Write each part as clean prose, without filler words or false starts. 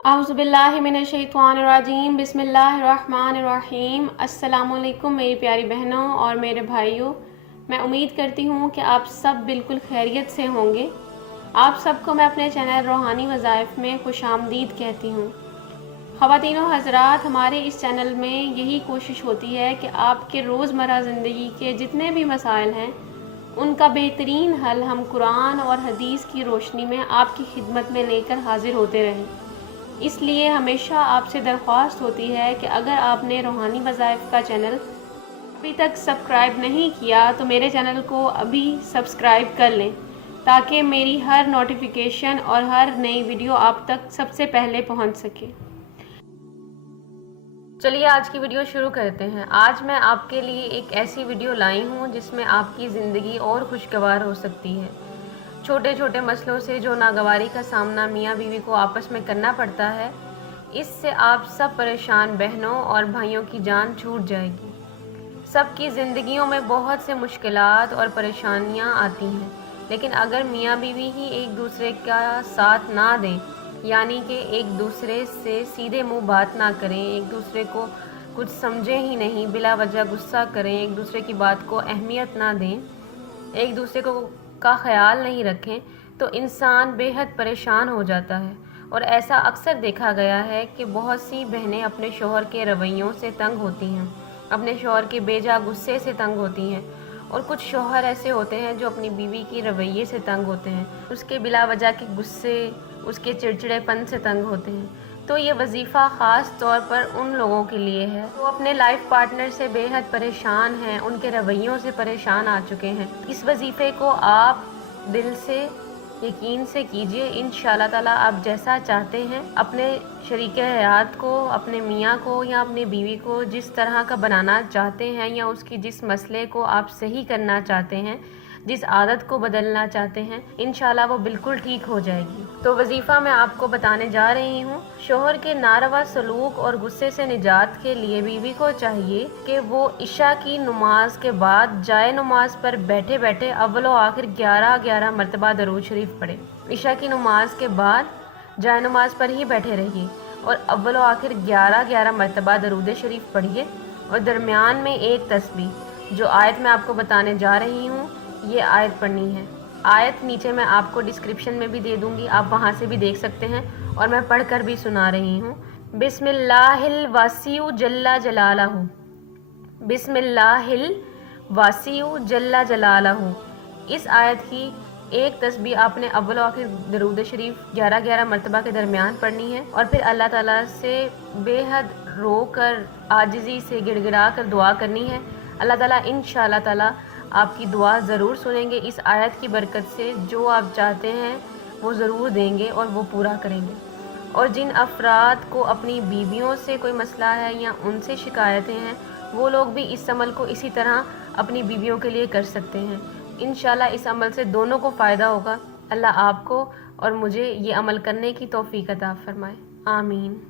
औज़ुबिल्लाहिमिनश्शैतानिर्रजीम बिस्मिल्लाहिर्रहमानिर्रहीम। अस्सलामुअलैकुम मेरी प्यारी बहनों और मेरे भाइयों, मैं उम्मीद करती हूँ कि आप सब बिल्कुल खैरियत से होंगे। आप सबको मैं अपने चैनल रूहानी वज़ाइफ में खुशामदीद कहती हूँ। ख़वातीनो हज़रात, हमारे इस चैनल में यही कोशिश होती है कि आपके रोज़मर्रा ज़िंदगी के जितने भी मसाइल हैं उनका बेहतरीन हल हम कुरान और हदीस की रोशनी में आपकी खिदमत में लेकर हाज़िर होते रहें। इसलिए हमेशा आपसे दरख्वास्त होती है कि अगर आपने रूहानी वज़ाइफ का चैनल अभी तक सब्सक्राइब नहीं किया तो मेरे चैनल को अभी सब्सक्राइब कर लें, ताकि मेरी हर नोटिफिकेशन और हर नई वीडियो आप तक सबसे पहले पहुंच सके। चलिए आज की वीडियो शुरू करते हैं। आज मैं आपके लिए एक ऐसी वीडियो लाई हूँ जिसमें आपकी ज़िंदगी और खुशगवार हो सकती है। छोटे छोटे मसलों से जो नागवारी का सामना मियाँ बीवी को आपस में करना पड़ता है, इससे आप सब परेशान बहनों और भाइयों की जान छूट जाएगी। सबकी ज़िंदगियों में बहुत से मुश्किलात और परेशानियाँ आती हैं, लेकिन अगर मियाँ बीवी ही एक दूसरे का साथ ना दें, यानी कि एक दूसरे से सीधे मुंह बात ना करें, एक दूसरे को कुछ समझें ही नहीं, बिला वजह गुस्सा करें, एक दूसरे की बात को अहमियत ना दें, एक दूसरे को का ख्याल नहीं रखें, तो इंसान बेहद परेशान हो जाता है। और ऐसा अक्सर देखा गया है कि बहुत सी बहनें अपने शौहर के रवैयों से तंग होती हैं, अपने शौहर के बेजा गुस्से से तंग होती हैं, और कुछ शौहर ऐसे होते हैं जो अपनी बीवी की रवैये से तंग होते हैं, उसके बिला वजह के गुस्से, उसके चिड़चिड़ेपन से तंग होते हैं। तो ये वजीफ़ा ख़ास तौर पर उन लोगों के लिए है जो अपने लाइफ पार्टनर से बेहद परेशान हैं, उनके रवैयों से परेशान आ चुके हैं। इस वजीफ़े को आप दिल से यकीन से कीजिए। इंशाअल्लाह ताला आप जैसा चाहते हैं अपने शरीके हयात को, अपने मियाँ को या अपनी बीवी को जिस तरह का बनाना चाहते हैं, या उसकी जिस मसले को आप सही करना चाहते हैं, जिस आदत को बदलना चाहते हैं, इंशाल्लाह वो बिल्कुल ठीक हो जाएगी। तो वजीफ़ा मैं आपको बताने जा रही हूँ। शोहर के नारवा सलूक और गुस्से से निजात के लिए बीवी को चाहिए कि वो इशा की नमाज के बाद जाए नमाज पर बैठे बैठे अव्वल व आखिर 11 मरतबा दरूद शरीफ पढ़े। इशा की नमाज के बाद जाए नमाज पर ही बैठे रहिए और अव्वल व आखिर 11 मरतबा दरूद शरीफ पढ़िए, और दरमियान में एक तस्बीह, जो आयत मैं आपको बताने जा रही हूँ, ये आयत पढ़नी है। आयत नीचे मैं आपको डिस्क्रिप्शन में भी दे दूंगी, आप वहाँ से भी देख सकते हैं, और मैं पढ़कर भी सुना रही हूँ। बिस्मिल्लाहिल वासिउ जल्ला जलालहू, बिस्मिल्लाहिल वासिउ जल्ला जलालहू। इस आयत की एक तस्बीह आपने अव्वल आखिर दरूद शरीफ 11 मरतबा के दरमियान पढ़नी है, और फिर अल्लाह ताला से बेहद रो कर, आजिज़ी से गिड़गिड़ा कर दुआ करनी है। अल्लाह ताला इंशाअल्लाह ताला आपकी दुआ ज़रूर सुनेंगे। इस आयत की बरकत से जो आप चाहते हैं वो ज़रूर देंगे और वो पूरा करेंगे। और जिन अफराद को अपनी बीवियों से कोई मसला है या उनसे शिकायतें हैं, वो लोग भी इस अमल को इसी तरह अपनी बीवियों के लिए कर सकते हैं। इंशाल्लाह इस अमल से दोनों को फ़ायदा होगा। अल्लाह आपको और मुझे ये अमल करने की तौफीक अता फरमाए, आमीन।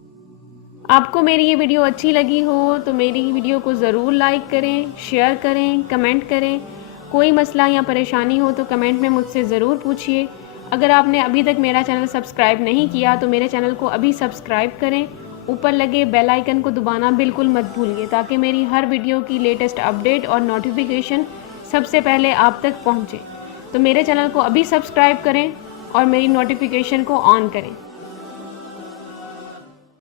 आपको मेरी ये वीडियो अच्छी लगी हो तो मेरी वीडियो को ज़रूर लाइक करें, शेयर करें, कमेंट करें। कोई मसला या परेशानी हो तो कमेंट में मुझसे ज़रूर पूछिए। अगर आपने अभी तक मेरा चैनल सब्सक्राइब नहीं किया तो मेरे चैनल को अभी सब्सक्राइब करें। ऊपर लगे बेल आइकन को दबाना बिल्कुल मत भूलिए, ताकि मेरी हर वीडियो की लेटेस्ट अपडेट और नोटिफिकेशन सबसे पहले आप तक पहुँचे। तो मेरे चैनल को अभी सब्सक्राइब करें और मेरी नोटिफिकेशन को ऑन करें।